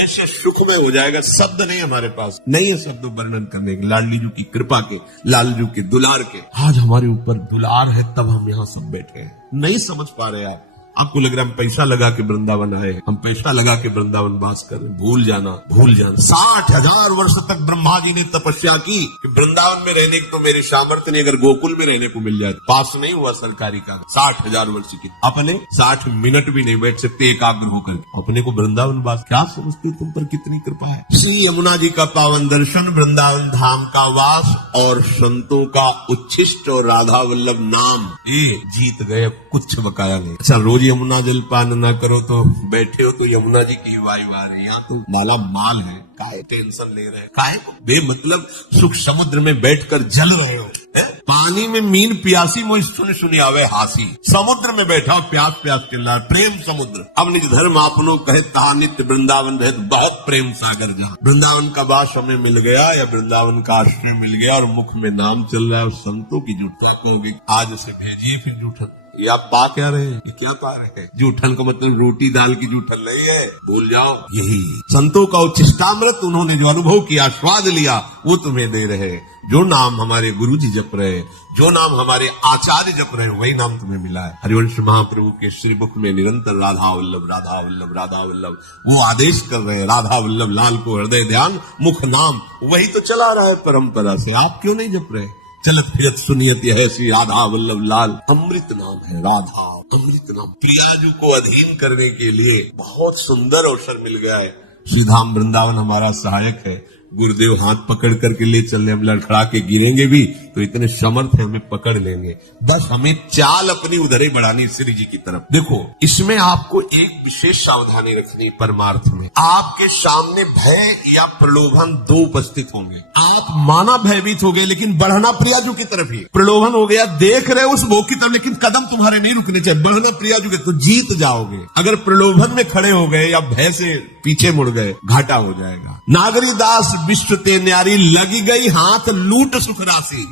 ऐसे सुखमय हो जाएगा, शब्द नहीं हमारे पास, नहीं है शब्द वर्णन करने के। लाडली जी की कृपा के, लालजू के दुलार के, आज हमारे ऊपर दुलार है, तब हम यहाँ सब बैठे हैं। नहीं समझ पा रहे आप, आपको लग रहा है हम पैसा लगा के वृंदावन आए, हम पैसा लगा के वृंदावन वास कर रहे। भूल जाना, भूल जाना। 60,000 वर्ष तक ब्रह्मा जी ने तपस्या की कि वृंदावन में रहने की तो मेरे सामर्थ्य नहीं, अगर गोकुल में रहने को मिल जाए। पास नहीं हुआ सरकारी का। 60,000 वर्ष की अपने 60 मिनट भी नहीं बैठ सकते एकाग्र होकर। अपने को वृंदावन वास, क्या समझते तुम पर कितनी कृपा है। श्री यमुना जी का पावन दर्शन, वृंदावन धाम का वास और संतों का उच्छिष्ट और राधा वल्लभ नाम, ये जीत गए, कुछ बकाया नहीं। अच्छा, रोज यमुना जलपान ना करो तो बैठे हो तो यमुना जी की वायु आ रही, यहाँ तो माला माल है, काहे टेंशन ले रहे हैं, काहे को बेमतलब सुख समुद्र में बैठकर जल रहे हो। पानी में मीन प्यासी मोह सुनी सुनी आवे हासी, समुद्र में बैठा प्यास प्यास के ला प्रेम समुद्र। अब निज धर्म आपनो कहे तहा नित्य वृंदावन रहे, बहुत प्रेम सागर जहाँ वृंदावन का वास हमें मिल गया या वृंदावन का आश्रय मिल गया और मुख में नाम चल रहा है और संतों की जूठा कहोगे आज से भेजिए फिर जूठन। ये आप पा क्या रहे हैं, ये क्या पा रहे हैं। जूठन का मतलब रोटी दाल की जूठन नहीं है, भूल जाओ। यही संतों का उच्छिष्टामृत, उन्होंने जो अनुभव किया, स्वाद लिया, वो तुम्हें दे रहे। जो नाम हमारे गुरु जी जप रहे, जो नाम हमारे आचार्य जप रहे, वही नाम तुम्हें मिला है। हरिवंश महाप्रभु के श्रीमुख में निरंतर राधा वल्लभ राधा वल्लभ राधा वल्लभ, वो आदेश कर रहे हैं राधा वल्लभ लाल को हृदय ध्यान मुख नाम, वही तो चला रहा है परंपरा से। आप क्यों नहीं जप रहे। चलत फिरत सुनियत यह श्री राधा वल्लभ लाल, अमृत नाम है राधा, अमृत नाम। प्रियाजू को अधीन करने के लिए बहुत सुंदर अवसर मिल गया है। श्री धाम वृंदावन हमारा सहायक है। गुरुदेव हाथ पकड़ करके ले चल रहे, हम लड़खड़ा के गिरेंगे भी तो इतने समर्थ है, हमें पकड़ लेंगे। बस हमें चाल अपनी उधर ही बढ़ानी श्री जी की तरफ। देखो, इसमें आपको एक विशेष सावधानी रखनी है। परमार्थ में आपके सामने भय या प्रलोभन दो उपस्थित होंगे। आप माना भयभीत हो गए, लेकिन बढ़ना प्रियाजू की तरफ ही। प्रलोभन हो गया, देख रहे उस भोग की तरफ, लेकिन कदम तुम्हारे नहीं रुकने चाहिए, बढ़ना प्रियाजू के, तो जीत जाओगे। अगर प्रलोभन में खड़े हो गए या भय से पीछे मुड़ गए, घाटा हो जाएगा। नागरी दास विश्व ते न्यारी, लगी गई हाथ लूट सुख राशि।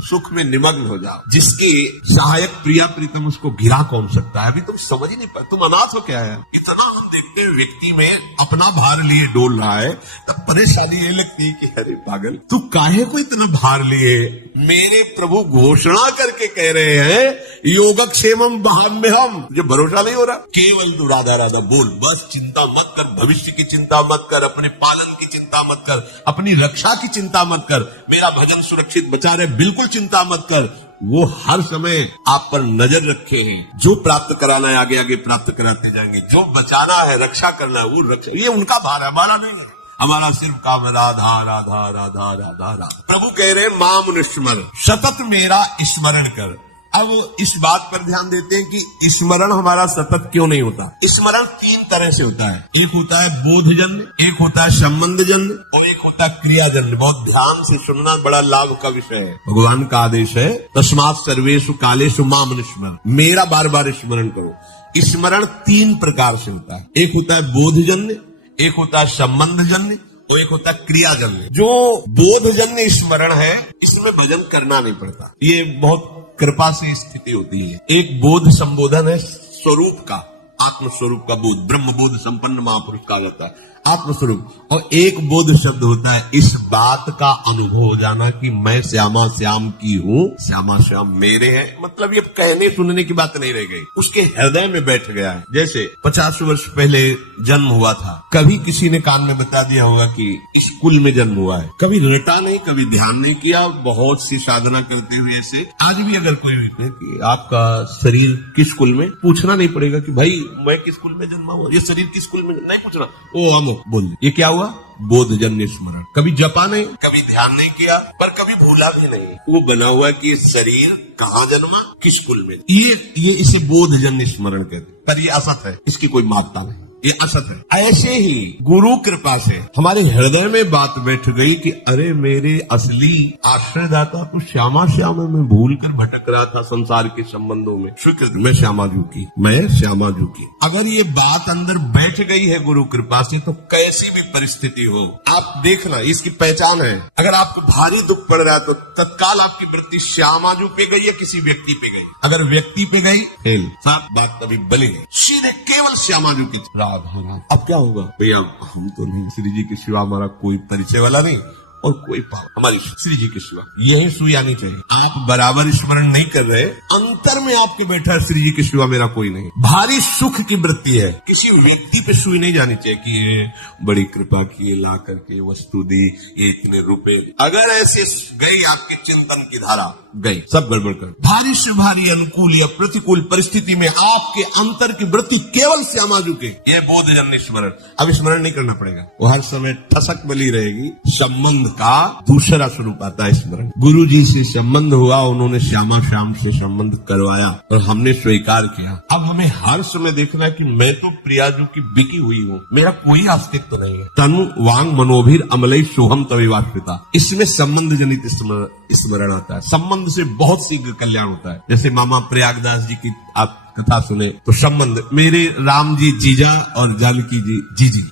सुख में निमग्न हो जाओ। जिसकी सहायक प्रिया प्रीतम, उसको गिरा कौन सकता है। अभी तुम समझ ही नहीं पाए, तुम अनाथ हो क्या है। इतना हम देखते हैं व्यक्ति में अपना भार लिए डोल रहा है, तब परेशानी ये लगती है कि अरे पागल, तू काहे को इतना भार लिए। मेरे प्रभु घोषणा करके कह रहे हैं योगक्षेमम बहाम्यहम। मुझे भरोसा नहीं हो रहा, केवल तू राधा राधा बोल, बस चिंता मत कर, भविष्य की चिंता मत कर, अपने पालन की चिंता मत कर, अपनी रक्षा की चिंता मत कर, मेरा भजन सुरक्षित बचा रहे, बिल्कुल चिंता मत कर। वो हर समय आप पर नजर रखे हैं। जो प्राप्त कराना है आगे आगे प्राप्त कराते जाएंगे, जो बचाना है रक्षा करना है वो रक्षा, ये उनका भार है, हमारा नहीं है। हमारा सिर्फ काम राधा राधा राधा राधा राधा। प्रभु कह रहे माम स्मर, सतत मेरा स्मरण कर। अब इस बात पर ध्यान देते हैं कि स्मरण हमारा सतत क्यों नहीं होता। स्मरण तीन तरह से होता है। एक होता है बोधजन्य, एक होता है संबंधजन्य और एक होता है क्रियाजन्य। बहुत ध्यान से सुनना, बड़ा लाभ का विषय है। भगवान का आदेश है तस्मात् सर्वेषु कालेषु माम स्मर, मेरा बार बार स्मरण करो। स्मरण तीन प्रकार से होता है। एक होता है बोधजन्य, एक होता है संबंधजन्य और एक होता है क्रियाजन्य। जो बोधजन्य स्मरण है, इसमें भजन करना नहीं पड़ता, ये बहुत कृपा से स्थिति होती है। एक बोध संबोधन है स्वरूप का, आत्म स्वरूप का बोध, ब्रह्म बोध संपन्न महापुरुष कहा जाता है, आत्म स्वरूप। और एक बोध शब्द होता है इस बात का अनुभव हो जाना कि मैं श्यामा श्याम की हूँ, श्यामा श्याम मेरे हैं। मतलब ये कहने सुनने की बात नहीं रह गई, उसके हृदय में बैठ गया है। जैसे 50 वर्ष पहले जन्म हुआ था, कभी किसी ने कान में बता दिया होगा कि स्कूल में जन्म हुआ है, कभी रटा नहीं, कभी ध्यान नहीं किया, बहुत सी साधना करते हुए ऐसे। आज भी अगर कोई कि आपका शरीर किस स्कूल में, पूछना नहीं पड़ेगा कि भाई मैं किस स्कूल में जन्मा हुआ, ये शरीर किस स्कूल में, नहीं पूछना, ओ हम बोल। ये क्या हुआ, बोधजन्य स्मरण। कभी जपा नहीं, कभी ध्यान नहीं किया, पर कभी भूला भी नहीं। वो बना हुआ कि शरीर कहाँ जन्मा, किस स्कूल में, ये इसे बोधजन्य स्मरण कहते। पर ये असत है, इसकी कोई मापता नहीं, ये असत है। ऐसे ही गुरु कृपा से हमारे हृदय में बात बैठ गई कि अरे मेरे असली आश्रयदाता तो श्यामा श्याम, में भूल कर भटक रहा था संसार के संबंधों में। स्वीकृत, मैं श्यामा जू की, मैं श्यामा जू की। अगर ये बात अंदर बैठ गई है गुरु कृपा से, तो कैसी भी परिस्थिति हो आप देखना, इसकी पहचान है। अगर आपको भारी दुख पड़ रहा है तो तत्काल आपकी वृत्ति श्यामा जू पे गई या किसी व्यक्ति पे गई। अगर व्यक्ति पे गई फेल, साफ बात तभी बली है, सीधे केवल श्यामा जू की राधा। अब क्या होगा भैया, हम तो नहीं, श्री जी के सिवा हमारा कोई परिचय वाला नहीं और कोई पावर हमारी श्री जी के सिवा, यही सुई आनी चाहिए। आप बराबर स्मरण नहीं कर रहे, अंतर में आपके बैठा है श्री जी के सिवा मेरा कोई नहीं। भारी सुख की वृत्ति है, किसी व्यक्ति पे सुई नहीं जानी चाहिए कि ये बड़ी कृपा की, ला करके वस्तु दी, ये इतने रुपए। अगर ऐसे गई आपकी चिंतन की धारा, गई सब गड़बड़ कर। भारी से भारी अनुकूल या प्रतिकूल परिस्थिति में आपके अंतर की वृत्ति केवल श्यामा जी के, ये बोधजन्य स्मरण। अब स्मरण नहीं करना पड़ेगा, वो हर समय ठसक बली रहेगी। संबंध का दूसरा स्वरूप आता है स्मरण। गुरु जी से संबंध हुआ, उन्होंने श्यामा श्याम से संबंध करवाया और हमने स्वीकार किया। अब हमें हर समय देखना है कि मैं तो प्रियाजू की बिकी हुई हूँ, मेरा कोई अस्तित्व नहीं है। तनु वांग मनोभीर अमलई सोहम तविवाश्रिता, इसमें संबंध जनित स्मरण आता है। संबंध से बहुत शीघ्र कल्याण होता है। जैसे मामा प्रयागदास जी की आप कथा सुने तो संबंध, मेरे राम जी जीजा और जानकी जी जीजी,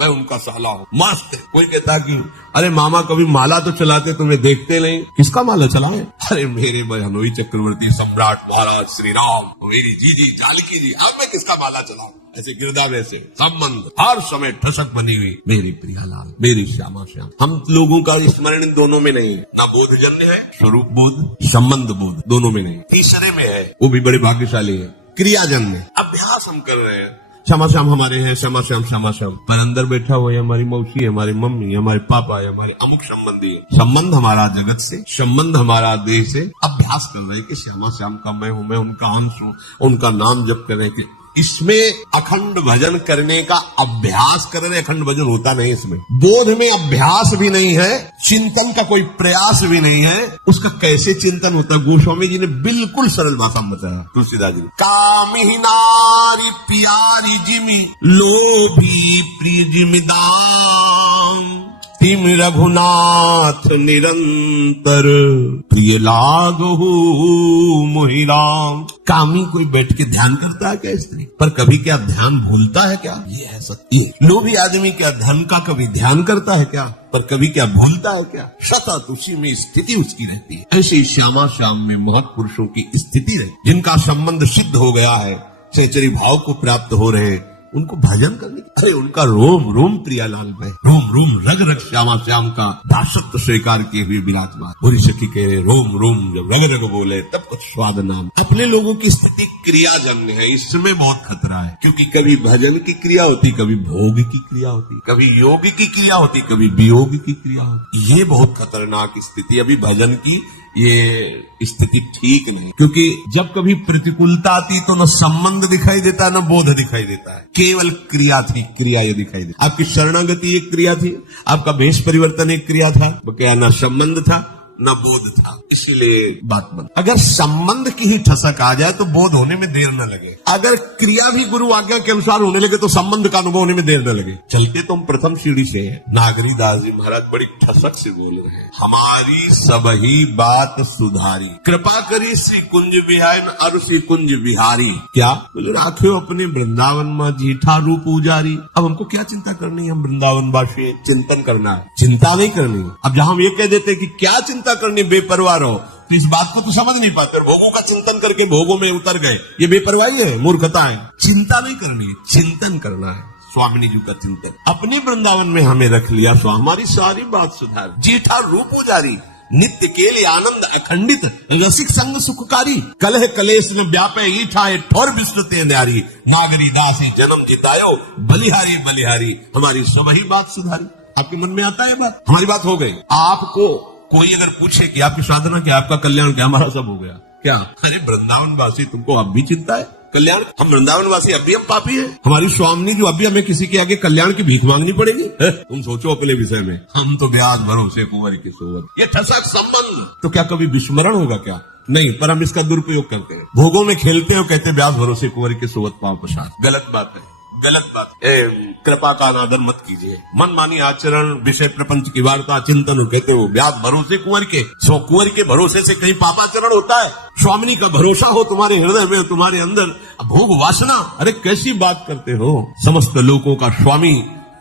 मैं उनका साला हूँ, मस्त। कोई कहता कि अरे मामा कभी माला तो चलाते, तुम्हें देखते नहीं, किसका माला चलाए? अरे मेरे बहनोई चक्रवर्ती सम्राट महाराज श्री राम, मेरी जीजी जानकी जी, अब मैं किसका माला चलाऊं? ऐसे गिरदा वैसे संबंध हर समय ठसक बनी हुई, मेरी प्रियालाल, मेरी श्यामा श्याम। हम लोगों का स्मरण इन दोनों में नहीं है, ना बोधजन्य है, स्वरूप बोध, संबंध बोध दोनों में नहीं। तीसरे में है, वो भी बड़े भाग्यशाली है, क्रियाजन्य। अभ्यास हम कर रहे हैं, श्यामा श्याम हमारे हैं, श्यामा श्याम श्यामा श्याम, पर अंदर बैठा हुआ है हमारी मौसी है, हमारी मम्मी है, हमारे पापा है, हमारे अमुक संबंधी है। संबंध हमारा जगत से, संबंध हमारा देश से। अभ्यास कर रहे हैं कि श्यामा श्याम का मैं हूं, मैं उनका अंश हूं, उनका नाम जप करें कि इसमें अखंड भजन करने का अभ्यास कर रहे। अखंड भजन होता नहीं इसमें, बोध में अभ्यास भी नहीं है, चिंतन का कोई प्रयास भी नहीं है। उसका कैसे चिंतन होता है? गोस्वामी जी ने बिल्कुल सरल भाषा में बताया, तुलसीदास जी। कामिही नारी प्यारी जिमि लोभी प्रिय जिमिदाम, तिम रघुनाथ निरंतर प्रिय लागहु मोहि राम। कामी कोई बैठ के ध्यान करता है क्या स्त्री? पर कभी क्या ध्यान भूलता है क्या? ये है सत्य। लोभी आदमी क्या धन का कभी ध्यान करता है क्या? पर कभी क्या भूलता है क्या? सतत उसी में स्थिति उसकी रहती है। ऐसे ही श्यामा श्याम में महत्पुरुषों की स्थिति रहती, जिनका संबंध सिद्ध हो गया है, सहचरी भाव को प्राप्त हो रहे, उनको भजन करने की, अरे उनका रोम रोम प्रियालाल में, रोम रोम रग रग श्यामा श्याम का दासत्व स्वीकार किए हुए विराजमान। बुरी सखी कह रहे रोम रोम जब रग रग बोले तब कुछ स्वाद नाम। अपने लोगों की स्थिति क्रियाजन्य है, इसमें बहुत खतरा है, क्योंकि कभी भजन की क्रिया होती, कभी भोग की क्रिया होती, कभी योग की क्रिया होती, कभी वियोग की क्रिया होती। ये बहुत खतरनाक स्थिति। अभी भजन की ये स्थिति ठीक नहीं, क्योंकि जब कभी प्रतिकूलता आती तो न संबंध दिखाई देता न बोध दिखाई देता है, केवल क्रिया थी, क्रिया ये दिखाई देती। आपकी शरणागति एक क्रिया थी, आपका भेष परिवर्तन एक क्रिया था, क्या न संबंध था न बोध था, इसीलिए बात बन। अगर संबंध की ही ठसक आ जाए तो बोध होने में देर न लगे, अगर क्रिया भी गुरु आज्ञा के अनुसार होने लगे तो संबंध का अनुभव होने में देर न लगे। चलते तो हम प्रथम सीढ़ी से हैं। नागरी दास जी महाराज बड़ी ठसक से बोल रहे हैं, हमारी सबही बात सुधारी, कृपा करी श्री कुंज बिहारी और श्री कुंज बिहारी। क्या बोले? राखे अपने वृंदावन में जीठा रूप उजारी। अब हमको क्या चिंता करनी है? हम वृंदावन वासी, चिंतन करना है, चिंता नहीं करनी। अब जहां हम ये कह देते कि क्या चिंता करनी, बेपरवाह रहो, तो इस बात को तो समझ नहीं पाते। भोगों का चिंतन करके भोगों में उतर गए, ये बेपरवाही है, मूर्खता है। चिंता नहीं करनी है, चिंतन करना है। स्वामिनी जी का चिंतन अपने वृंदावन में हमें रख लिया तो हमारी सारी बात सुधार। जीठा रूप उजारी, नित्य केली आनंद अखंडित, रसिक संग सुखकारी, कलह कलेश में व्यापे ईठा है ठोर विस्तृत न्यारी, नागरी दासी जन्म जितायो बलिहारी बलिहारी, हमारी सबही बात सुधारी। आपके मन में आता है बात? हमारी बात हो गई। आपको कोई अगर पूछे कि आपकी साधना क्या, आपका कल्याण क्या, हमारा सब हो गया क्या? अरे वृंदावन वासी, तुमको अब भी चिंता है कल्याण? हम वृंदावन वासी अब भी हम पापी हैं। हमारी स्वामिनी जो अब भी हमें किसी के आगे कल्याण की भीख मांगनी पड़ेगी? तुम सोचो अपने विषय में, हम तो ब्याज भरोसे कुंवर की सोवत। ये ठसक संबंध तो क्या कभी विस्मरण होगा क्या? नहीं, पर हम इसका दुरुपयोग करते हैं, भोगों में खेलते हैं और कहते हैं ब्याज भरोसे कुंवर की सोवत पांव प्रसाद। गलत बात है, गलत बात। कृपा का अनादर मत कीजिए, मनमानी आचरण, विषय प्रपंच की वार्ता, चिंतन कहते हो ब्याज भरोसे कुंवर के। सो कुंवर के भरोसे से कहीं पापाचरण होता है? स्वामिनी का भरोसा हो तुम्हारे हृदय में, तुम्हारे अंदर भोग वासना, अरे कैसी बात करते हो? समस्त लोगों का स्वामी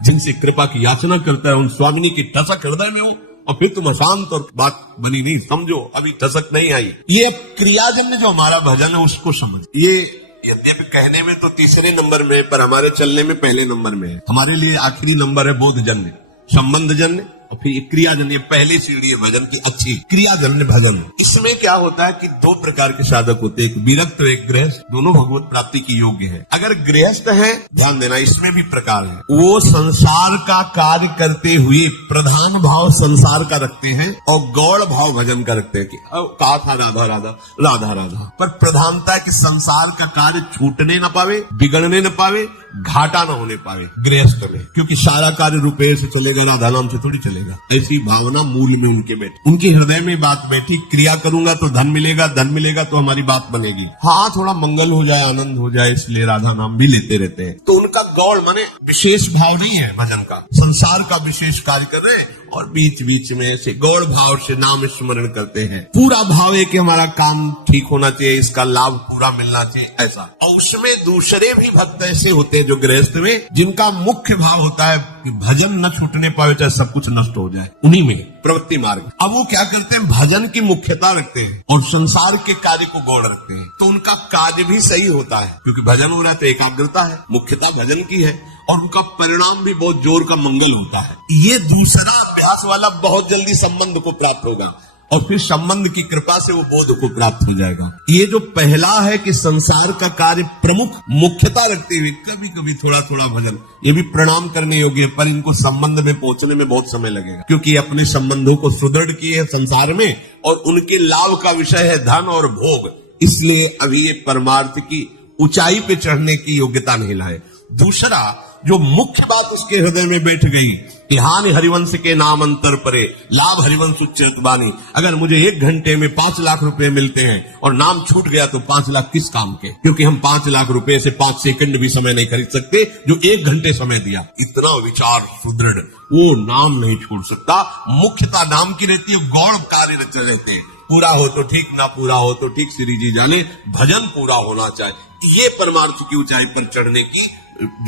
जिनसे कृपा की याचना करता है, उन स्वामिनी की ठसक हृदय में हो और फिर तुम अशांत और बात बनी नहीं। समझो अभी ठसक नहीं आई। ये क्रियाजन्य जो हमारा भजन है उसको समझ। ये यद्यपि कहने में तो तीसरे नंबर में, पर हमारे चलने में पहले नंबर में है। हमारे लिए आखिरी नंबर है बोधजन्य, संबंधजन्य और फिर क्रियाजन्य। पहली सीढ़ी है भजन की अच्छी, क्रियाजन्य भजन। इसमें क्या होता है कि दो प्रकार के साधक होते हैं, एक विरक्त और एक गृहस्थ। दोनों भगवत प्राप्ति की योग्य है। अगर गृहस्थ है, ध्यान देना, इसमें भी प्रकार है। वो संसार का कार्य करते हुए प्रधान भाव संसार का रखते हैं और गौड़ भाव भजन का रखते हैं कि कहा था राधा राधा राधा राधा, पर प्रधानता है कि संसार का कार्य छूटने न पावे, बिगड़ने न पावे, घाटा न होने पावे गृहस्थ में, क्योंकि सारा कार्य रुपये से चलेगा, राधा नाम से थोड़ी चलेगा। ऐसी भावना मूल में उनके बैठी, उनके हृदय में बात बैठी, क्रिया करूंगा तो धन मिलेगा, धन मिलेगा तो हमारी बात बनेगी। हाँ, थोड़ा मंगल हो जाए, आनंद हो जाए, इसलिए राधा नाम भी लेते रहते हैं। तो उनका गौड़ माने विशेष भाव नहीं है भजन का, संसार का विशेष कार्य कर रहे हैं और बीच बीच में ऐसे गौड़ भाव से नाम स्मरण करते हैं। पूरा भाव है कि हमारा काम ठीक होना चाहिए, इसका लाभ पूरा मिलना चाहिए, ऐसा। और उसमें दूसरे भी भक्त ऐसे होते हैं जो गृहस्थ में, जिनका मुख्य भाव होता है कि भजन न छूटने पावे, चाहे सब कुछ नष्ट हो जाए, उन्हीं में प्रवृत्ति मार्ग। अब वो क्या करते हैं, भजन की मुख्यता रखते हैं और संसार के कार्य को गौड़ रखते हैं। तो उनका कार्य भी सही होता है, क्योंकि भजन हो रहा है तो एकाग्रता है, मुख्यता भजन की है और उनका परिणाम भी बहुत जोर का मंगल होता है। ये दूसरा अभ्यास वाला बहुत जल्दी संबंध को प्राप्त होगा और फिर संबंध की कृपा से वो बोध को प्राप्त हो जाएगा। ये जो पहला है कि संसार का कार्य प्रमुख मुख्यता रखते हुए कभी कभी थोड़ा थोड़ा भजन, ये भी प्रणाम करने योग्य है, पर इनको संबंध में पहुंचने में बहुत समय लगेगा, क्योंकि अपने संबंधों को सुदृढ़ किए है संसार में और उनके लाभ का विषय है धन और भोग, इसलिए अभी ये परमार्थ की ऊंचाई पे चढ़ने की योग्यता नहीं लाए। दूसरा, जो मुख्य बात उसके हृदय में बैठ गई, हानि हरिवंश के नाम अंतर परे, लाभ हरिवंश उच्चैत बानी। अगर मुझे 1 घंटे में 5 लाख रुपए मिलते हैं और नाम छूट गया तो 5 लाख किस काम के, क्योंकि हम 5 लाख रुपए से 5 सेकंड भी समय नहीं खरीद सकते जो 1 घंटे समय दिया। इतना विचार सुदृढ़, वो नाम नहीं छूट सकता। मुख्यता नाम की रहती है, गौड़ कार्य रहते हैं। पूरा हो तो ठीक, ना पूरा हो तो ठीक, श्री जी जाने, भजन पूरा होना चाहिए। ये परमार्थ की ऊंचाई पर चढ़ने की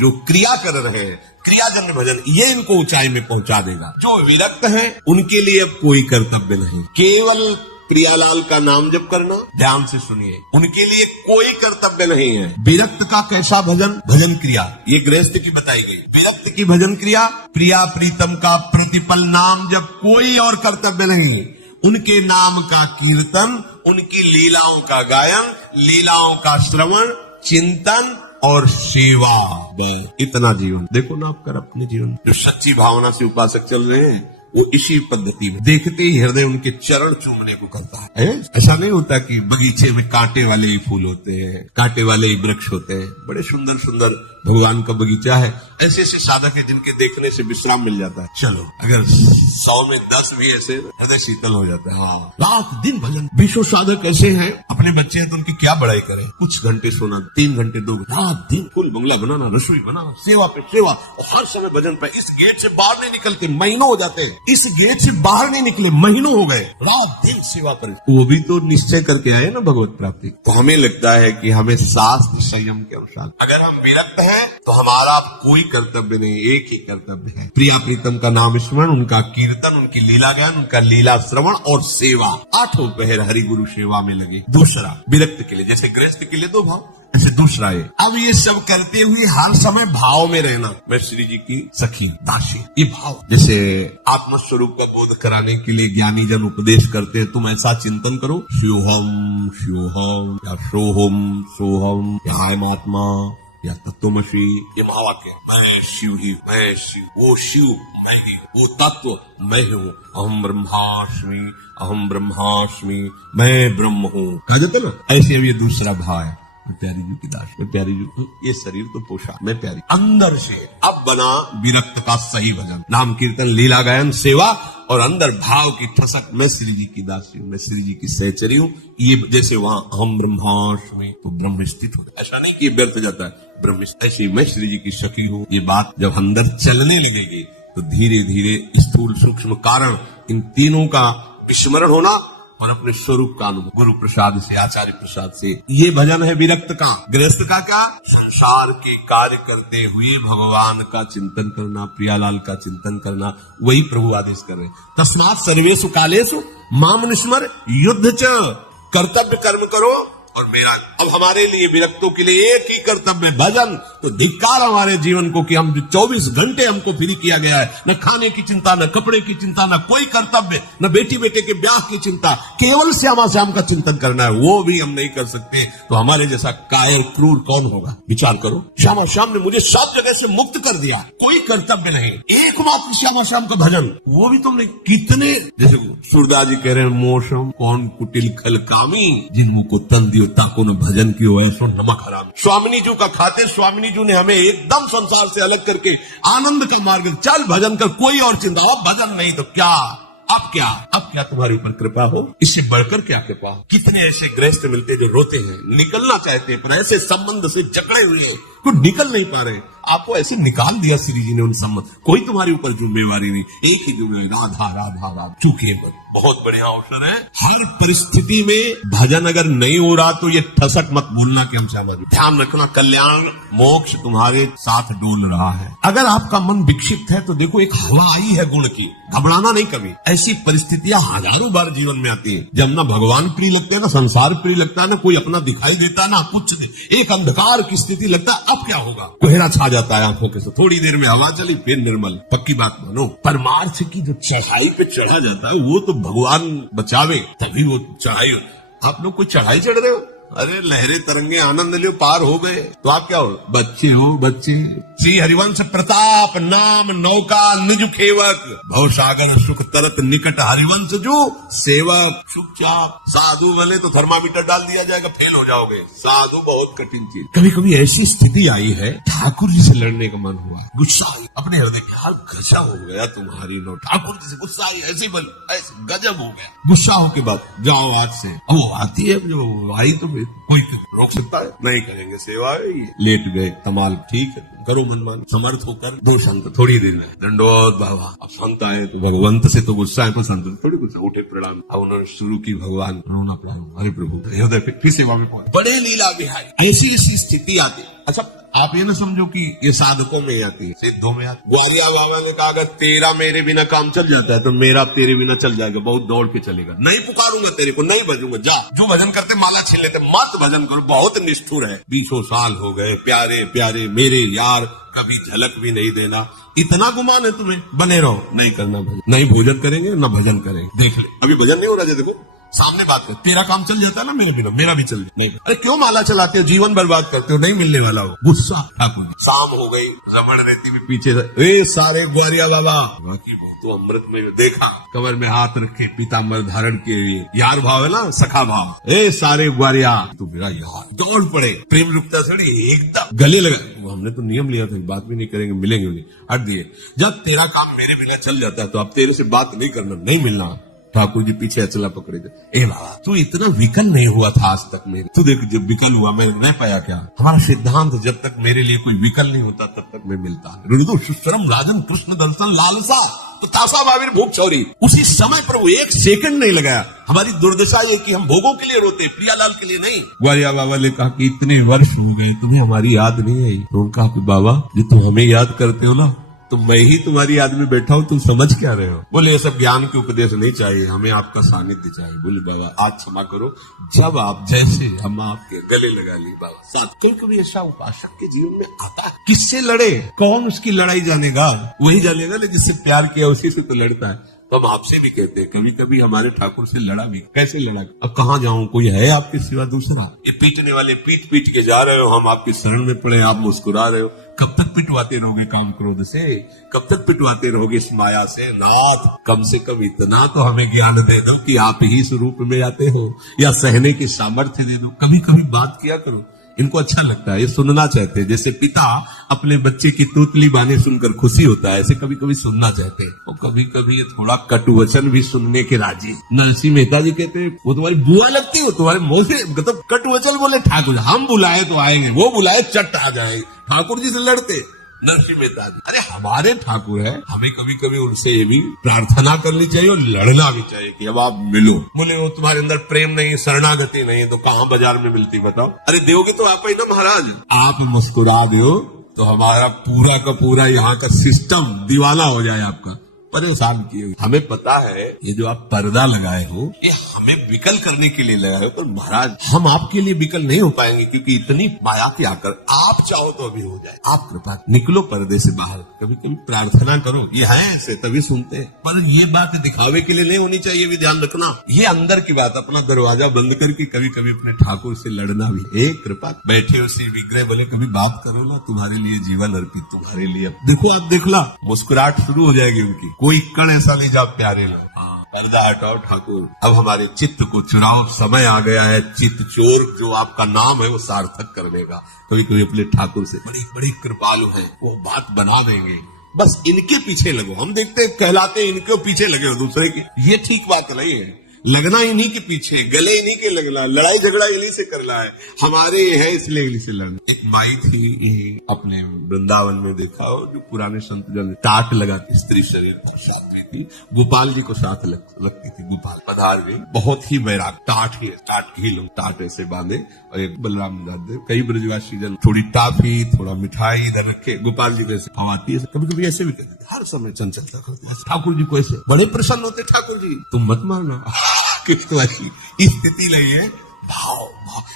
जो क्रिया कर रहे हैं, क्रियाजन्य भजन, ये इनको ऊंचाई में पहुंचा देगा। जो विरक्त हैं उनके लिए अब कोई कर्तव्य नहीं, केवल प्रियालाल का नाम जप करना। ध्यान से सुनिए, उनके लिए कोई कर्तव्य नहीं है। विरक्त का कैसा भजन, भजन क्रिया, ये गृहस्थ की बताई गई। विरक्त की भजन क्रिया, प्रिया प्रीतम का प्रतिपल नाम जप, कोई और कर्तव्य नहीं। उनके नाम का कीर्तन, उनकी लीलाओं का गायन, लीलाओं का श्रवण, चिंतन और सेवा, बस इतना जीवन। देखो ना आप कर अपने जीवन, जो सच्ची भावना से उपासक चल रहे हैं वो इसी पद्धति में, देखते ही हृदय उनके चरण चूमने को करता है। ऐसा नहीं होता कि बगीचे में कांटे वाले ही फूल होते हैं, कांटे वाले ही वृक्ष होते हैं। बड़े सुंदर सुंदर भगवान का बगीचा है। ऐसे ऐसे साधक है जिनके देखने से विश्राम मिल जाता है। चलो, अगर 100 में 10 भी ऐसे, हृदय शीतल हो जाता है। हाँ, रात दिन भजन। 20 साधक ऐसे हैं, अपने बच्चे हैं तो उनकी क्या बड़ाई करें। कुछ घंटे सोना, 3 घंटे 2 घंटे, रात दिन फुल बंगला बनाना, रसोई बनाना, सेवा पे सेवा, और हर समय भजन पे। इस गेट से बाहर नहीं निकलते, महीनों हो जाते हैं। इस गेट से बाहर नहीं निकले, महीनों हो गए, रात दिन सेवा करें। वो भी तो निश्चय करके आए ना भगवत प्राप्ति। तो हमें लगता है कि हमें शास्त्र संयम के अनुसार, अगर हम विरक्त हैं तो हमारा कोई कर्तव्य नहीं, एक ही कर्तव्य है, प्रिया प्रीतम का नाम स्मरण, उनका कीर्तन, उनकी लीला ज्ञान, उनका लीला श्रवण और सेवा। 8 पहर हरि गुरु सेवा में लगे। दूसरा, विरक्त के लिए, जैसे गृहस्थ के लिए 2 भाव, ऐसे दूसरा है। अब ये सब करते हुए हर समय भाव में रहना, मैं श्री जी की सखी दासी, ये भाव। जैसे आत्मस्वरूप का बोध कराने के लिए ज्ञानी जन उपदेश करते हैं, तुम ऐसा चिंतन करो, शिवहम शिवहम या सोहम सोहम या हम आत्मा या तत्वमसी, ये महावाक्य। मैं शिव ही, मैं शिव, वो शिव मैं ही, वो तत्व मैं हूँ। अहम ब्रह्मास्मि, अहम ब्रह्मास्मि, मैं ब्रह्म हूँ, कहा जाता ना। ऐसे अब ये दूसरा भाव है, मैं प्यारी जी की दास, मैं प्यारी जी, ये शरीर तो पोषा, मैं प्यारी। अंदर से अब बना विरक्त का सही भजन, नाम कीर्तन, लीला गायन, सेवा, और अंदर भाव की ठसक, मैं श्री जी की दासी हूँ, मैं श्री जी की सहचरी हूँ। ये जैसे वहां अहम ब्रह्मास्मि तो ब्रह्म स्थित हो, ऐसा नहीं कि व्यर्थ जाता है ब्रह्म। ऐसे मैं श्री जी की सखी हूँ, ये बात जब अंदर चलने लगेगी तो धीरे धीरे स्थूल सूक्ष्म कारण, इन तीनों का विस्मरण होना और अपने स्वरूप का अनुभव, गुरु प्रसाद से, आचार्य प्रसाद से। ये भजन है विरक्त का। गृहस्थ का क्या, संसार के कार्य करते हुए भगवान का चिंतन करना, प्रियालाल का चिंतन करना, वही प्रभु आदेश कर रहे। तस्मात् सर्वेषु कालेषु माम निस्मर युद्ध च, कर्तव्य कर्म करो और मेरा। अब हमारे लिए विरक्तों के लिए एक ही कर्तव्य भजन। तो धिक्कार हमारे जीवन को कि हम 24 घंटे हमको फ्री किया गया है, न खाने की चिंता, न कपड़े की चिंता, न कोई कर्तव्य, न बेटी बेटे के ब्याह की चिंता, केवल श्यामा श्याम का चिंतन करना है, वो भी हम नहीं कर सकते। तो हमारे जैसा कायर क्रूर कौन होगा? विचार करो। श्यामा श्याम ने मुझे सब जगह से मुक्त कर दिया, कोई कर्तव्य नहीं, एकमात्र श्यामा श्याम का भजन, वो भी तुमने कितने। जैसे सूरदास जी कह रहे हैं, मौसम कौन कुटिल खल कामी, जिन को तन दियो ताको न भजन की ऐसो नमक हराम। स्वामिनी जी का खाते स्वामिनी जी ने हमें एकदम संसार से अलग करके आनंद का मार्ग, चल भजन कर, कोई और चिंता। अब भजन नहीं तो क्या, अब क्या तुम्हारे ऊपर कृपा हो, इससे बढ़कर क्या कृपा हो। कितने ऐसे गृहस्थ मिलते जो रोते हैं, निकलना चाहते हैं, पर ऐसे संबंध से जकड़े हुए हैं, कुछ निकल नहीं पा रहे। आपको ऐसे निकाल दिया श्री जी ने उन संबंध, कोई तुम्हारे ऊपर जिम्मेवारी नहीं, एक ही जिम्मेवारी, राधा राधा राधा, चूके मत। बहुत बढ़िया अवसर है। हर परिस्थिति में भजन अगर नहीं हो रहा तो ये ठसक मत भूलना कि हम श्यामा जी। ध्यान रखना, कल्याण मोक्ष तुम्हारे साथ डोल रहा है। अगर आपका मन विक्षिप्त है तो देखो, एक हवा आई है गुण की, घबराना नहीं कभी। ऐसी परिस्थितियां हजारों बार जीवन में आती है, जब ना भगवान प्रिय लगते हैं, ना संसार प्रिय लगता है, ना कोई अपना दिखाई देता, ना कुछ नहीं, एक अंधकार की स्थिति लगता है। अब क्या होगा? कोहरा छा जाता है आंखों के साथ, थोड़ी देर में हवा चली, फिर निर्मल। पक्की बात मानो, परमार्थ की जो चढ़ाई पे चढ़ा जाता है, वो तो भगवान बचावे तभी वो चढ़ाई। आप लोग कोई चढ़ाई चढ़ रहे हो, अरे लहरे तरंगे आनंद लियो, पार हो गए तो आप क्या हो? बच्चे हो, बच्चे। श्री हरिवंश प्रताप नाम नौका निज खेवक, भव सागर सुख तरत निकट हरिवंश जो सेवक। चुपचाप साधु बने तो थर्मामीटर डाल दिया जाएगा, फेल हो जाओगे। साधु बहुत कठिन चीज। कभी कभी ऐसी स्थिति आई है, ठाकुर जी से लड़ने का मन हुआ, गुस्सा आई अपने हृदय, क्या गजब हो गया तुम्हारी नो। ठाकुर जी से गुस्सा आई, ऐसे बल, ऐसे गजब हो गया। गुस्सा हो के बाद जाओ आज से, अब वो आती है, जो आई तो कोई रोक सकता है? नहीं करेंगे, सेवा है ये। लेट गए, कमाल, ठीक है, करो मनमान, समर्थ होकर दो संत। थोड़ी देर में दंडोत बाबा। अब संत आए तो भगवंत से तो गुस्सा है, तो संत थोड़ी गुस्सा, उठे प्रणाम। अब उन्होंने शुरू की, भगवान रोना पड़ा, अरे प्रभु, हृदय फिर सेवा में पहुंचे। बड़े लीला बिहारी, ऐसी ऐसी स्थिति आती। अच्छा, आप ये ना समझो कि ये साधकों में आती है, सिद्धों में आती। ग्वालिया बाबा ने कहा, अगर तेरा मेरे बिना काम चल जाता है तो मेरा तेरे बिना चल जाएगा, बहुत दौड़ के चलेगा। नहीं पुकारूंगा तेरे को, नहीं भजूंगा, जा। जो भजन करते माला छीन लेते, मत भजन करो, बहुत निष्ठुर है। 20 साल हो गए, प्यारे प्यारे मेरे यार, कभी झलक भी नहीं देना। इतना गुमान है तुम्हें, बने रहो, नहीं करना भजन, नहीं भोजन करेंगे ना भजन करेंगे। देख ले, अभी भजन नहीं हो रहा है, देखो सामने बात कर, तेरा काम चल जाता है ना मेरे बिना, मेरा भी चल जाए। नहीं, अरे क्यों माला चलाते हो, जीवन बर्बाद करते हो, नहीं मिलने वाला हो। गुस्सा ठाकुर। शाम हो गई, रमण रहती भी पीछे, ए सारे ग्वालिया बाबा, बाकी तो अमृत में देखा, कमर में हाथ रखे, पीताम्बर धारण किए, यार भाव है ना, सखा भाव। ए सारे ग्वालिया, तो मेरा यार, दौड़ पड़े, प्रेम रुकता से एकदम गले लगा। हमने तो नियम लिया था, बात भी नहीं करेंगे, मिलेंगे नहीं, हट दिए। जब तेरा काम मेरे बिना चल जाता है तो अब तेरे से बात नहीं करना, नहीं मिलना। ठाकुर जी पीछे अचला पकड़े गए। ए बाबा, तू इतना विकल नहीं हुआ था आज तक मेरे, तू देख जब विकल हुआ मैं रह पाया क्या? हमारा सिद्धांत, जब तक मेरे लिए कोई विकल नहीं होता तब तक मैं मिलता। हृदय सुश्रम राजन कृष्ण दर्शन लालसा, तो तासा बाबिर भूख चौरी। उसी समय पर वो एक सेकंड नहीं लगाया। हमारी दुर्दशा ये कि हम भोगों के लिए रोते, प्रियालाल के लिए नहीं। ग्वालिया बाबा ने कहा कि इतने वर्ष हो गए, तुम्हें हमारी याद नहीं आई? तो उनका बाबा, जो तुम हमें याद करते हो ना, तो मैं ही तुम्हारी याद में बैठा हूँ, तुम समझ क्या रहे हो? बोले ये सब ज्ञान के उपदेश नहीं चाहिए, हमें आपका सानिध्य चाहिए। बोले बाबा आज क्षमा करो, जब आप जैसे हम आपके गले लगा लिए बाबा। साथ कभी कभी ऐसा उपासक के जीवन में आता है, किससे लड़े, कौन उसकी लड़ाई जानेगा? वही जानेगा ना जिससे प्यार किया, उसी से तो लड़ता है। तो हम आपसे भी कहते हैं, कभी कभी हमारे ठाकुर से लड़ा भी। कैसे लड़ा? अब कहाँ जाऊं, कोई है आपके सिवा दूसरा? ये पीटने वाले पीट पीट के जा रहे हो, हम आपकी शरण में पड़े, आप मुस्कुरा रहे हो। कब तक पिटवाते रहोगे काम क्रोध से? कब तक पिटवाते रहोगे इस माया से? नाथ, कम से कम इतना तो हमें ज्ञान दे दो कि आप ही स्वरूप में आते हो, या सहने की सामर्थ्य दे दो। कभी कभी बात किया करो, इनको अच्छा लगता है, ये सुनना चाहते हैं। जैसे पिता अपने बच्चे की तूतली बानी सुनकर खुशी होता है, ऐसे कभी कभी सुनना चाहते हैं। और कभी कभी ये थोड़ा कटुवचन भी सुनने के राजी। नरसिंह मेहता जी कहते हैं, वो तुम्हारी बुआ लगती हो, तुम्हारे मुंह से मतलब कटुवचन बोले ठाकुर, हम बुलाए तो आएंगे, वो बुलाए चट आ जाएंगे। ठाकुर जी से लड़ते नरसिंह मेहता जी। अरे हमारे ठाकुर है, हमें कभी कभी उनसे ये भी प्रार्थना करनी चाहिए और लड़ना भी चाहिए कि अब आप मिलो। बोले वो तुम्हारे अंदर प्रेम नहीं, शरणागति नहीं, तो कहाँ बाजार में मिलती बताओ? अरे दोगे तो आप ही ना महाराज। आप मुस्कुरा दो तो हमारा पूरा का पूरा यहाँ का सिस्टम दीवाना हो जाए आपका। परेशान किए हुए। हमें पता है ये जो आप पर्दा लगाए हो ये हमें विकल करने के लिए लगाए हो, पर महाराज हम आपके लिए विकल नहीं हो पाएंगे, क्योंकि इतनी माया की आकर आप चाहो तो अभी हो जाए। आप कृपा निकलो पर्दे से बाहर, कभी कभी प्रार्थना करो। ये है ऐसे तभी सुनते हैं, पर ये बात दिखावे के लिए नहीं होनी चाहिए, भी ध्यान रखना। ये अंदर की बात, अपना दरवाजा बंद करके कभी कभी अपने ठाकुर से लड़ना भी। हे कृपा, बैठे उसी विग्रह बोले कभी बात करो ना, तुम्हारे लिए जीवन अर्पित, तुम्हारे लिए। देखो आप देखला मुस्कुराहट शुरू हो जाएगी उनकी, कोई कण ऐसा नहीं जा प्यारे लो। पर्दा हटाओ ठाकुर, अब हमारे चित्त को चुराओ, समय आ गया है चित्त चोर जो आपका नाम है वो सार्थक करने का। कभी कभी अपने ठाकुर से बड़ी बड़ी कृपालु है, वो बात बना देंगे। बस इनके पीछे लगो, हम देखते कहलाते इनके पीछे लगे हो दूसरे की, ये ठीक बात नहीं है। लगना इन्हीं के पीछे, गले इन्हीं के लगना, लड़ाई झगड़ा इन्हीं से करना है, हमारे है इसलिए इन्हीं से लड़ना। एक माई थी अपने वृंदावन में, देखा हो जो पुराने संत जन टाट लगा के स्त्री शरीर साथ में थी, गोपाल जी को साथ लगती थी। गोपाल पधार जी बहुत ही वैराग, टाट ही लोग टाट ऐसे बांधे, और एक बलराम दास कई ब्रजवासी जन थोड़ी टाफी थोड़ा मिठाई इधर रखे, गोपाल जी को ऐसे खवाती है, कभी कभी ऐसे भी करते, हर समय चंचलता करते। ठाकुर जी को ऐसे बड़े प्रसन्न होते, ठाकुर जी तुम मत मारना तो ऐसी स्थिति नहीं है। भाव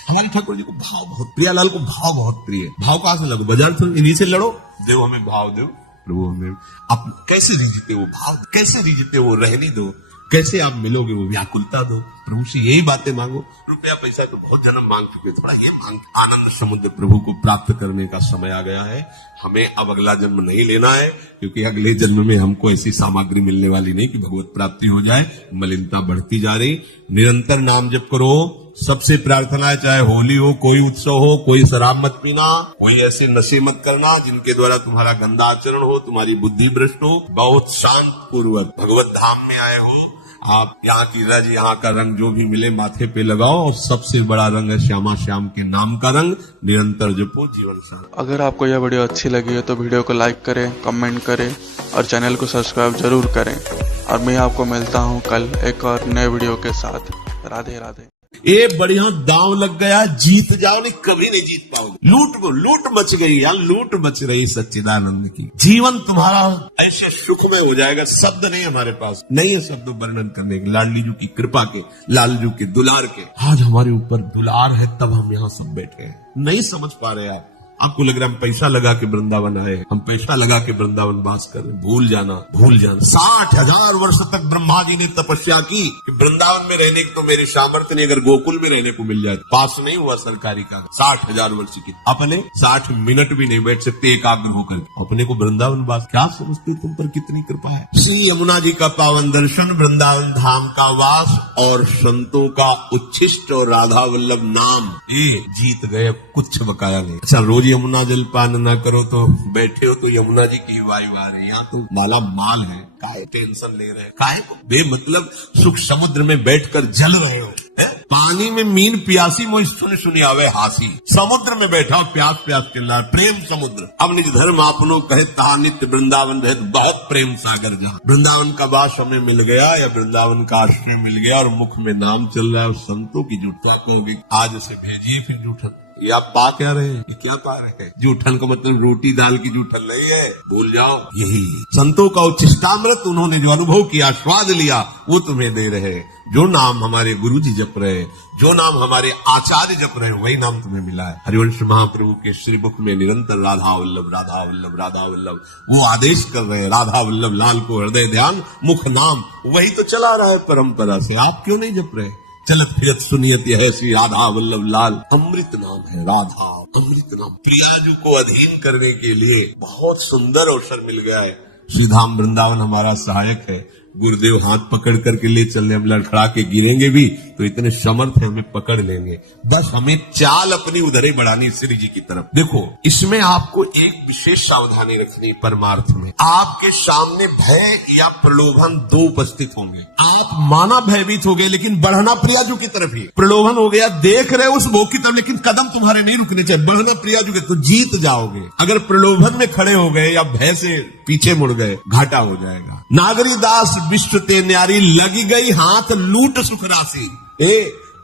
हमारे ठाकुर जी को भाव बहुत, प्रियालाल को भाव बहुत प्रिय है। भाव कहां से लगो, बाजार से इन्हीं से लड़ो, देव हमें भाव दो, प्रभु हमें आप कैसे रीझते वो भाव, कैसे रीझते वो रहनी दो, कैसे आप मिलोगे वो व्याकुलता दो। प्रभु से यही बातें मांगो, रुपया पैसा तो बहुत जन्म मांग चुके, थोड़ा ये मांग। आनंद समुद्र प्रभु को प्राप्त करने का समय आ गया है। हमें अब अगला जन्म नहीं लेना है, क्योंकि अगले जन्म में हमको ऐसी सामग्री मिलने वाली नहीं कि भगवत प्राप्ति हो जाए। मलिनता बढ़ती जा रही, निरंतर नाम जप करो। सबसे प्रार्थना है, चाहे होली हो, कोई उत्सव हो, कोई शराब मत पीना, कोई ऐसे नशे मत करना जिनके द्वारा तुम्हारा गंदा आचरण हो, तुम्हारी बुद्धि भ्रष्ट हो। बहुत शांत पूर्वक भगवत धाम में आए हो आप, यहाँ की रज, यहाँ का रंग जो भी मिले माथे पे लगाओ, और सबसे बड़ा रंग है श्यामा श्याम के नाम का रंग। निरंतर जपो, जीवन शांत। अगर आपको यह वीडियो अच्छी लगी है तो वीडियो को लाइक करें, कमेंट करें और चैनल को सब्सक्राइब जरूर करें। और मैं आपको मिलता हूँ कल एक और नए वीडियो के साथ। राधे राधे। ये बढ़िया दांव लग गया, जीत जाओ, नहीं कभी नहीं जीत पाओगे। लूट मच गई यार, लूट मच रही सच्चिदानंद की। जीवन तुम्हारा ऐसे सुखमय हो जाएगा, शब्द नहीं हमारे पास, नहीं है शब्द वर्णन करने के। लाडली जी की कृपा के, लाल जी के दुलार के, आज हमारे ऊपर दुलार है, तब हम यहाँ सब बैठे हैं। नहीं समझ पा रहे आप, आपको लग रहा है हम पैसा लगा के वृंदावन आए, हम पैसा लगा के वृंदावन वास कर रहे। भूल जाना 60,000 वर्ष तक ब्रह्मा जी ने तपस्या की कि वृंदावन में रहने की तो मेरे सामर्थ्य नहीं, अगर गोकुल में रहने को मिल जाए। पास नहीं हुआ सरकारी का, 60,000 वर्ष की। अपने 60 मिनट भी नहीं बैठ सकते एकाग्र होकर, अपने को वृंदावन वास। क्या समझते तुम पर कितनी कृपा है। श्री यमुना जी का पावन दर्शन, वृंदावन धाम का वास और संतों का उच्छिष्ट और राधा वल्लभ नाम, ये जीत गए, कुछ बकाया नहीं। अच्छा, रोज यमुना जलपान ना करो तो बैठे हो तो यमुना जी की वायु आ रही है, यहाँ तो माला माल है, काहे टेंशन ले रहे हैं, काहे को बेमतलब सुख समुद्र में बैठकर जल रहे हो। पानी में मीन प्यासी मोह सुनी आवे हासी, समुद्र में बैठा प्यास चिल्ला, प्रेम समुद्र। अब निज धर्म आपनो कहे तहा नित्य वृंदावन भेद, बहुत प्रेम सागर जहाँ। वृंदावन का वास हमें मिल गया, या वृंदावन का आश्रय मिल गया, और मुख में नाम चल रहा है, और संतों की जुटता कहोगे आज से भेजिए फिर जूठन। ये आप पा क्या रहे हैं, ये क्या पा रहे हैं? जूठन का मतलब रोटी दाल की जूठन नहीं है, भूल जाओ। यही संतों का उच्छिष्टामृत, उन्होंने जो अनुभव किया, स्वाद लिया, वो तुम्हें दे रहे हैं। जो नाम हमारे गुरु जी जप रहे, जो नाम हमारे आचार्य जप रहे, वही नाम तुम्हें मिला है। हरिवंश महाप्रभु के श्रीमुख में निरंतर राधा वल्लभ राधा वल्लभ राधा वल्लभ, वो आदेश कर रहे हैं, राधा वल्लभ लाल को हृदय ध्यान मुख नाम, वही तो चला रहा है परंपरा से। आप क्यों नहीं जप रहे? चलत फिरत सुनियत है श्री राधा वल्लभ लाल, अमृत नाम है राधा, अमृत नाम। प्रियाजू को अधीन करने के लिए बहुत सुंदर अवसर मिल गया है। श्री धाम वृंदावन हमारा सहायक है। गुरुदेव हाथ पकड़ करके ले चलने, हम लड़खड़ा के गिरेंगे भी तो इतने समर्थ है, हमें पकड़ लेंगे। बस हमें चाल अपनी उधर ही बढ़ानी श्री जी की तरफ। देखो, इसमें आपको एक विशेष सावधानी रखनी परमार्थ में। आपके सामने भय या प्रलोभन दो उपस्थित होंगे। आप माना भयभीत हो गए, लेकिन बढ़ना प्रियाजू की तरफ ही। प्रलोभन हो गया, देख रहे उस भोग की तरफ, लेकिन कदम तुम्हारे नहीं रुकने चाहिए, बढ़ना प्रियाजू के, तो जीत जाओगे। अगर प्रलोभन में खड़े हो गए या भय से पीछे मुड़ गए, घाटा हो जाएगा। नागरी दास विश्व ते न्यारी, लगी गई हाथ लूट सुख राशि।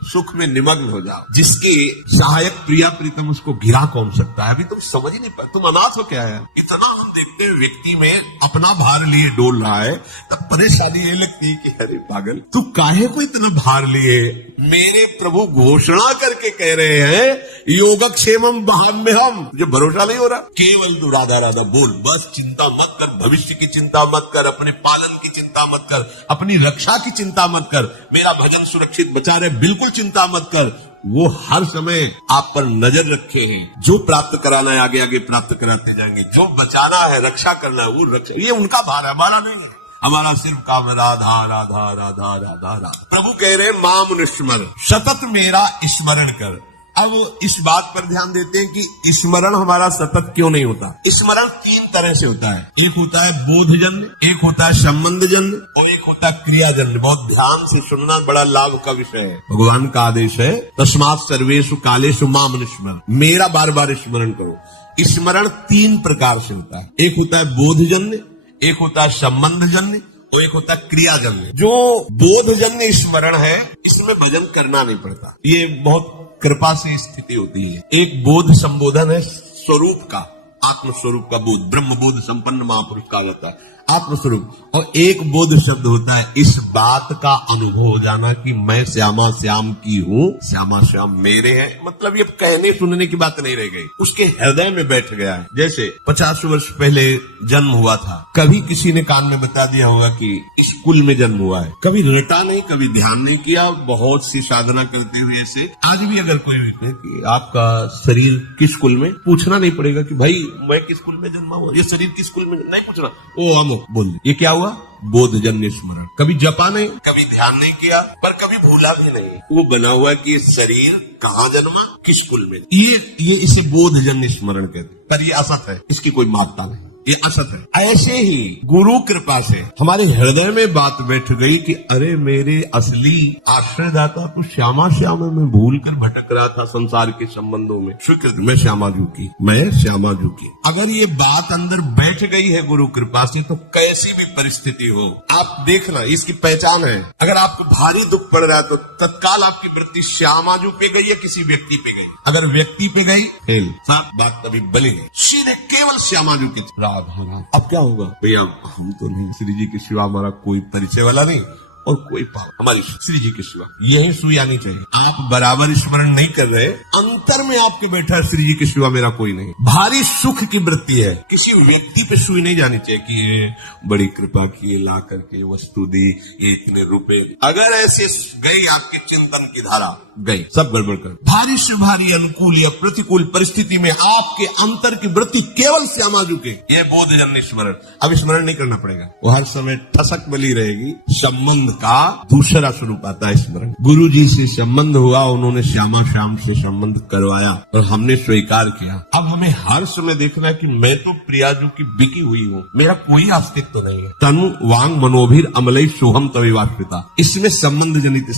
सुख में निमग्न हो जाओ। जिसकी सहायक प्रिया प्रीतम उसको गिरा कौन सकता है? अभी तुम समझ ही नहीं पाए, तुम अनाथ हो क्या है? इतना हम देखते हैं व्यक्ति में अपना भार लिए डोल रहा है, तब परेशानी ये लगती है कि अरे पागल तू काहे को इतना भार लिए? मेरे प्रभु घोषणा करके कह रहे हैं योगक्षेमम वहाम्यहम। मुझे भरोसा नहीं हो रहा। केवल तू राधा राधा बोल, बस चिंता मत कर, भविष्य की चिंता मत कर, अपने पालन की चिंता मत कर, अपनी रक्षा की चिंता मत कर, मेरा भजन सुरक्षित बचा रहे बिल्कुल चिंता मत कर। वो हर समय आप पर नजर रखे हैं। जो प्राप्त कराना है आगे आगे प्राप्त कराते जाएंगे, जो बचाना है रक्षा करना है वो रक्षा। ये उनका भार है, हमारा नहीं है। हमारा सिर्फ काम राधा राधा राधा राधा राधा। प्रभु कह रहे माम निस्मर, सतत मेरा स्मरण कर। अब इस बात पर ध्यान देते हैं कि स्मरण हमारा सतत क्यों नहीं होता। स्मरण तीन तरह से होता है। एक होता है बोधजन्य, एक होता है संबंधजन्य और एक होता है क्रियाजन्य। बहुत ध्यान से सुनना, बड़ा लाभ का विषय है। भगवान का आदेश है तस्मात् सर्वेषु कालेषु माम निस्मर, मेरा बार बार स्मरण करो। स्मरण तीन प्रकार से होता है। एक होता है बोधजन्य, एक होता है संबंधजन्य और एक होता है क्रियाजन्य। जो बोधजन्य स्मरण है इसमें भजन करना नहीं पड़ता, ये बहुत कृपा से स्थिति होती है। एक बोध संबोधन है स्वरूप का, आत्म स्वरूप का बोध, ब्रह्म बोध संपन्न महापुरुष कहा जाता है, आत्म स्वरूप। और एक बोध शब्द होता है इस बात का अनुभव हो जाना कि मैं श्यामा श्याम की हूँ, श्यामा श्याम मेरे हैं। मतलब ये कहने सुनने की बात नहीं रह गई, उसके हृदय में बैठ गया है। जैसे 50 वर्ष पहले जन्म हुआ था, कभी किसी ने कान में बता दिया होगा कि स्कूल में जन्म हुआ है, कभी रटा नहीं, कभी ध्यान नहीं किया, बहुत सी साधना करते हुए ऐसे। आज भी अगर कोई भी कि आपका शरीर किस स्कूल में, पूछना नहीं पड़ेगा कि भाई मैं किस स्कूल में जन्मा हुआ, ये शरीर किस स्कूल में, नहीं पूछना, ओ हम बोल। ये क्या हुआ? बोधजन्य स्मरण। कभी जपा नहीं, कभी ध्यान नहीं किया, पर कभी भूला भी नहीं। वो बना हुआ कि शरीर कहाँ जन्मा, किस कुल में। ये इसे बोधजन्य स्मरण कहते हैं। पर ये असत है, इसकी कोई मापता नहीं, ये असत है। ऐसे ही गुरु कृपा से हमारे हृदय में बात बैठ गई कि अरे मेरे असली आश्रयदाता तो श्यामा श्याम में भूल कर भटक रहा था संसार के संबंधों में। स्वीकृत, मैं श्यामा जू की, मैं श्यामा जू की। अगर ये बात अंदर बैठ गई है गुरु कृपा से, तो कैसी भी परिस्थिति हो आप देखना, इसकी पहचान है। अगर आपको भारी दुख पड़ रहा है तो तत्काल आपकी वृत्ति श्यामा जू पे गई या किसी व्यक्ति पे गई। अगर व्यक्ति पे गई फेल, साफ बात तभी बली गई, सीधे केवल श्यामा जू की। अब क्या होगा भैया, हम तो नहीं, श्री जी के सिवा हमारा कोई परिचय वाला नहीं और कोई पाव हमारी श्री जी के सिवा, यही सुई आनी चाहिए। आप बराबर स्मरण नहीं कर रहे, अंतर में आपके बैठा श्री जी के सिवा मेरा कोई नहीं। भारी सुख की वृत्ति है, किसी व्यक्ति पे सुई नहीं जानी चाहिए कि ये बड़ी कृपा की, ला करके वस्तु दी, ये इतने रुपए। अगर ऐसे गई आपकी चिंतन की धारा, गई सब गड़बड़ कर। भारी से भारी अनुकूल या प्रतिकूल परिस्थिति में आपके अंतर की वृत्ति केवल श्यामा जू के, ये बोधजन्य स्मरण। अब स्मरण नहीं करना पड़ेगा, वो हर समय ठसक बली रहेगी। संबंध का दूसरा स्वरूप आता है स्मरण। गुरु जी से संबंध हुआ, उन्होंने श्यामा श्याम से संबंध करवाया और हमने स्वीकार किया। अब हमें हर समय देखना है कि मैं तो प्रियाजू की बिकी हुई हूँ, मेरा कोई अस्तित्व नहीं है। तनु वांग मनोभीर अमलई सोहम तविवास्पिता, इसमें संबंध जनित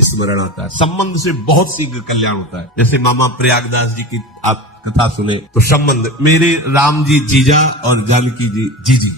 स्मरण आता है। संबंध से बहुत शीघ्र कल्याण होता है। जैसे मामा प्रयागदास जी की आप कथा सुने तो संबंध, मेरे राम जी जीजा और जानकी जी जीजी,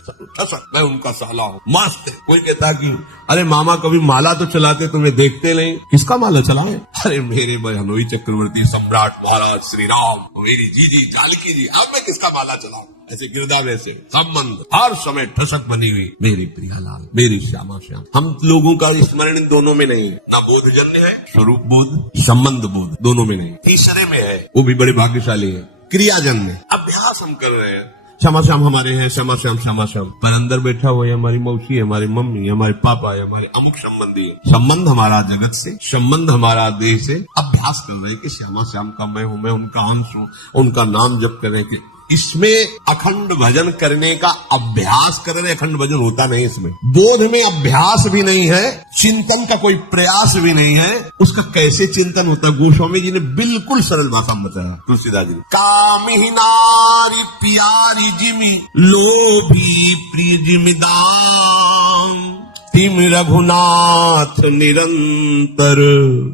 मैं उनका साला हूँ, मस्त। कोई कहता है कि अरे मामा कभी माला तो चलाते, तुम्हें देखते नहीं, किसका माला चलाए? अरे मेरे हनोई चक्रवर्ती सम्राट महाराज श्री राम, मेरी जीजी जानकी जी, अब मैं किसका माला चलाऊं? ऐसे गिरदा वैसे संबंध हर समय ठसक बनी हुई, मेरी प्रियालाल, मेरी श्यामा श्याम। हम लोगों का स्मरण इन दोनों में नहीं है, ना बोधजन्य है, स्वरूप बोध, संबंध बोध, दोनों में नहीं। तीसरे में है, वो भी बड़े भाग्यशाली है, क्रियाजन्य। अभ्यास हम कर रहे हैं, श्यामा श्याम हमारे हैं, श्यामा श्याम श्यामा श्याम, पर अंदर बैठा हुआ है हमारी मौसी है, हमारी मम्मी, हमारे पापा है, हमारे अमुक संबंधी है। संबंध हमारा जगत से, संबंध हमारा देह से। अभ्यास कर रहे हैं कि श्यामा श्याम का मैं हूं, मैं उनका अंश हूं, उनका नाम जप कर रहे हैं। इसमें अखंड भजन करने का अभ्यास कर रहे, अखंड भजन होता नहीं इसमें। बोध में अभ्यास भी नहीं है, चिंतन का कोई प्रयास भी नहीं है। उसका कैसे चिंतन होता है? गोस्वामी जी ने बिल्कुल सरल भाषा में बताया, तुलसीदास जी ने। कामिही नारी प्यारी जिमी, लोभी प्रिय जिमिदाम, सिम रघुनाथ निरंतर,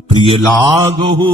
प्रिय लागहु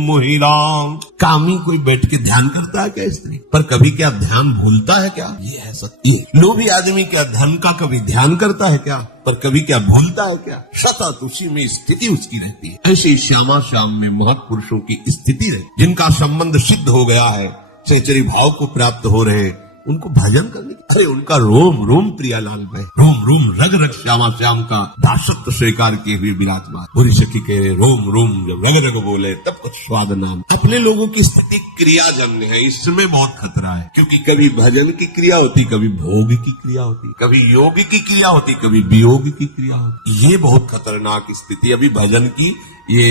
मोहि राम। कामी कोई बैठ के ध्यान करता है क्या स्त्री? पर कभी क्या ध्यान भूलता है क्या? ये है सत्य। लोभी आदमी क्या धन का कभी ध्यान करता है क्या? पर कभी क्या भूलता है क्या? सतत उसी में स्थिति उसकी रहती है। ऐसे श्यामा श्याम में महत्पुरुषों की स्थिति रहती, जिनका संबंध सिद्ध हो गया है, सहचरी भाव को प्राप्त हो रहे हैं, उनको भजन करने की, अरे उनका रोम रोम प्रियालाल में, रोम रोम रग रग श्यामा श्याम का दासत्व स्वीकार किए हुए विराजमान। बुरी सखी कह रहे रोम रोम जब रग रग बोले तब कुछ स्वाद नाम। अपने लोगों की स्थिति क्रियाजन्य है, इसमें बहुत खतरा है, क्योंकि कभी भजन की क्रिया होती, कभी भोग की क्रिया होती, कभी योग की क्रिया होती, कभी वियोग की क्रिया होती। ये बहुत खतरनाक स्थिति। अभी भजन की ये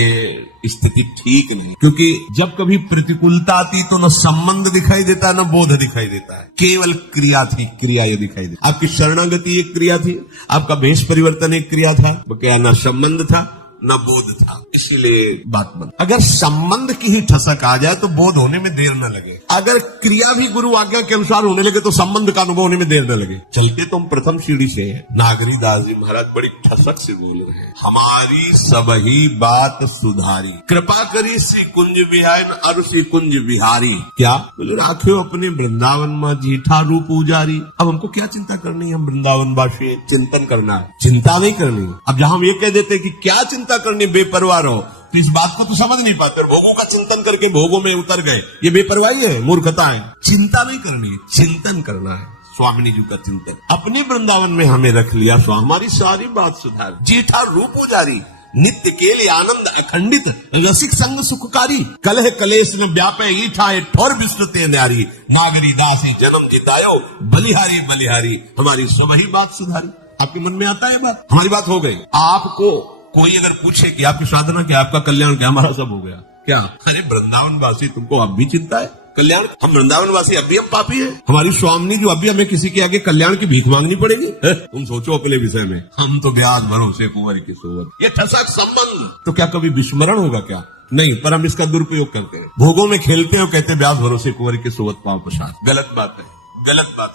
स्थिति ठीक नहीं, क्योंकि जब कभी प्रतिकूलता आती तो न संबंध दिखाई देता न बोध दिखाई देता है, केवल क्रिया थी, क्रिया ये दिखाई देती। आपकी शरणागति एक क्रिया थी, आपका भेष परिवर्तन एक क्रिया था, क्या न संबंध था न बोध था, इसीलिए बात बन। अगर संबंध की ही ठसक आ जाए तो बोध होने में देर न लगे, अगर क्रिया भी गुरु आज्ञा के अनुसार होने लगे तो संबंध का अनुभव होने में देर न लगे। चलते तो हम प्रथम सीढ़ी से है। नागरी दास जी महाराज बड़ी ठसक से बोल रहे हैं, हमारी सबही बात सुधारी, कृपा करी श्री कुंज बिहारी और श्री कुंज बिहारी। क्या बोले? राखे अपने वृंदावन में जेठा रूप उजारी। अब हमको क्या चिंता करनी है? हम वृंदावन वासी चिंतन करना है, चिंता नहीं करनी। अब जहां हम ये कह देते कि क्या चिंता करनी, बेपरवाह रहो, तो इस बात को तो समझ नहीं पाते। भोगों का चिंतन करके भोगों में उतर गए, ये बेपरवाही है, मूर्खता है। चिंता नहीं करनी है, चिंतन करना है। स्वामिनी जी का चिंतन अपने वृंदावन में हमें रख लिया, सो हमारी सारी बात सुधार। जेठा रूप उजारी, नित्य के लिए आनंद अखंडित, रसिक संग सुखकारी, कलह कलेश न व्यापे ईठा ठोर विस्तृते न्यारी, नागरी दासी जन्म जितायो, बलिहारी बलिहारी, हमारी सबही बात सुधारी। आपके मन में आता है बात? हमारी बात हो गई। आपको कोई अगर पूछे कि आपकी साधना क्या, आपका कल्याण क्या, हमारा सब हो गया क्या? अरे वृंदावन वासी तुमको अब भी चिंता है कल्याण? हम वृंदावन वासी अब भी हम पापी हैं? हमारी स्वामिनी जो अभी हमें किसी के आगे कल्याण की भीख मांगनी पड़ेगी? तुम सोचो अपने विषय में। हम तो ब्याज भरोसे कुंवर की सोवत, ये ठसक संबंध तो क्या कभी विस्मरण होगा क्या? नहीं, पर हम इसका दुरुपयोग करते हैं, भोगों में खेलते हैं और कहते हैं ब्याज भरोसे कुंवर की सोवत पांव प्रसाद। गलत बात है, गलत बात।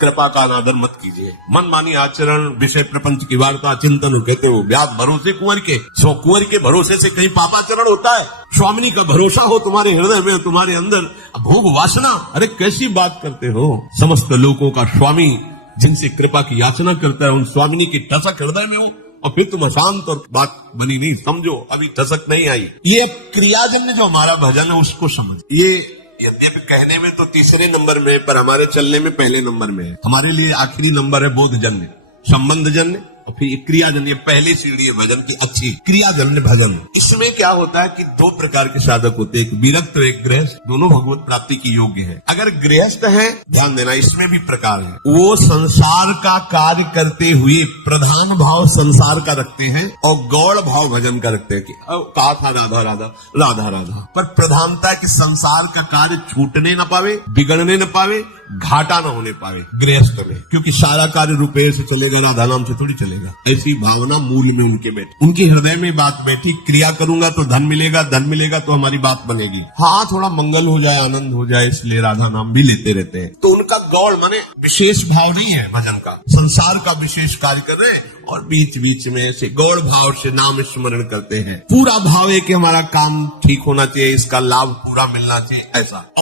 कृपा का अनादर मत कीजिए। मन मानी आचरण, विषय प्रपंच की वार्ता, चिंतन कहते हो ब्याज भरोसे कुंवर के। सो कुंवर के भरोसे से कहीं पापाचरण होता है? स्वामिनी का भरोसा हो तुम्हारे हृदय में, तुम्हारे अंदर भोग वासना, अरे कैसी बात करते हो? समस्त लोगों का स्वामी जिनसे कृपा की याचना करता है, उन स्वामिनी की ठसक हृदय में हो और फिर तुम अशांत और बात बनी नहीं। समझो अभी ठसक नहीं आई। ये क्रियाजन्य जो हमारा भजन है उसको समझ। ये यद्यपि कहने में तो तीसरे नंबर में, पर हमारे चलने में पहले नंबर में है। हमारे लिए आखिरी नंबर है बोधजन्य, संबंधजन्य और फिर क्रियाजन्य। पहली सीढ़ी है भजन की अच्छी, क्रियाजन्य भजन। इसमें क्या होता है कि दो प्रकार के साधक होते हैं, एक विरक्त और एक गृहस्थ, दोनों भगवत प्राप्ति की योग्य है। अगर गृहस्थ है, ध्यान देना, इसमें भी प्रकार है। वो संसार का कार्य करते हुए प्रधान भाव संसार का रखते हैं और गौड़ भाव भजन का रखते हैं कि कहा था राधा राधा राधा राधा, पर प्रधानता है कि संसार का कार्य छूटने न पावे, बिगड़ने न पावे, घाटा न होने पावे गृहस्थ में, क्योंकि सारा कार्य रुपये से चलेगा, राधा नाम से थोड़ी चलेगा। ऐसी भावना मूल में उनके बैठी, उनके हृदय में बात बैठी, क्रिया करूंगा तो धन मिलेगा, धन मिलेगा तो हमारी बात बनेगी। हाँ, थोड़ा मंगल हो जाए, आनंद हो जाए, इसलिए राधा नाम भी लेते रहते हैं। तो उनका गौड़ माने विशेष भाव नहीं है भजन का, संसार का विशेष कार्य कर रहे हैं और बीच बीच में ऐसे गौड़ भाव से नाम स्मरण करते हैं। पूरा भाव है कि हमारा काम ठीक होना चाहिए, इसका लाभ पूरा मिलना चाहिए, ऐसा।